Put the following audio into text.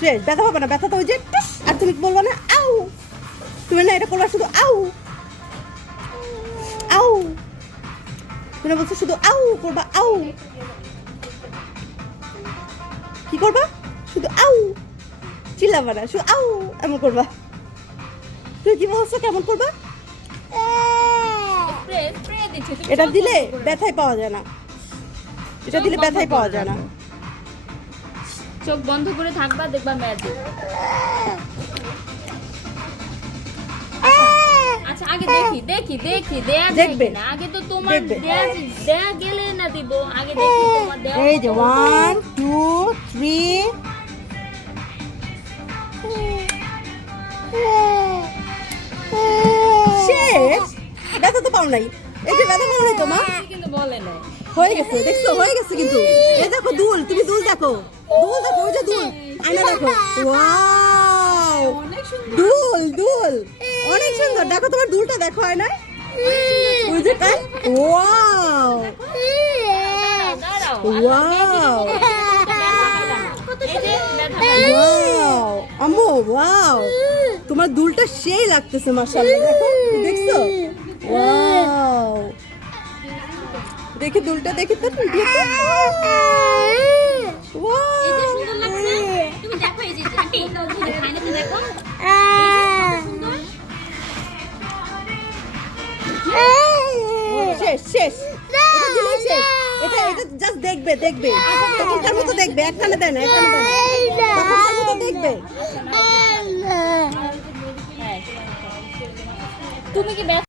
শেষ, ব্যথা পাবে না, ব্যথা তো ওই যে টুস, আর তুমি বলবা না আউ, তুমি না এটা করবা শুধু আউ আউ, তুমি বলছো শুধু আউ করবা, আউ কি করবা, শুধু আউ, চিল্লাবা না, শুধু আউ এমন করবা। তুমি কি বলছো কেমন করবা? এটা দিলে ব্যথাই পাওয়া যায় না, এটা দিলে ব্যথাই পাওয়া যায় না। চোখ বন্ধ করে থাকবা, দেখবা ম্যাজিক। আচ্ছা আগে দেখি দেয়া দেখবে না, আগে তো তোমার দেয়া গেলে না দিব, আগে দেখি তোমার দেয়া। এই যে 1 2 3 শেষ। ব্যথা তো পাও নাই, এই যে ব্যথা পাও নাই তোমার, কিন্তু বলে নাই হয়ে গেছে, দেখছো হয়ে গেছে। কিন্তু এই দেখো দুল, তুমি দুল দেখো, দুল দেখো, ওই যে দুল, আয়না দেখো, ওয়াও দুল দুল অনেক সুন্দর। দেখো তোমার দুলটা দেখো আয়নায়, ওই যে তাই, ওয়াও দাঁড়াও ওয়াও ওয়াও আম্মু ওয়াও, তোমার দুলটা সেই লাগতেছে মাশাআল্লাহ। দেখো দেখছো, ওয়াও দেখি দুলটা, দেখি তো ভিডিওতে, ওয়াও এই যে সুন্দর লাগছে, তুমি দেখো এই যে আয়নাতে দেখো শেষ শেষ, এটা দিলেই শেষ। এটা এটা জাস্ট দেখবে দেখবে, তখনকার মতো দেখবে, একখানে দেয় না, একখানে দেয় না, তখনকার মতো দেখবে। তুমি কি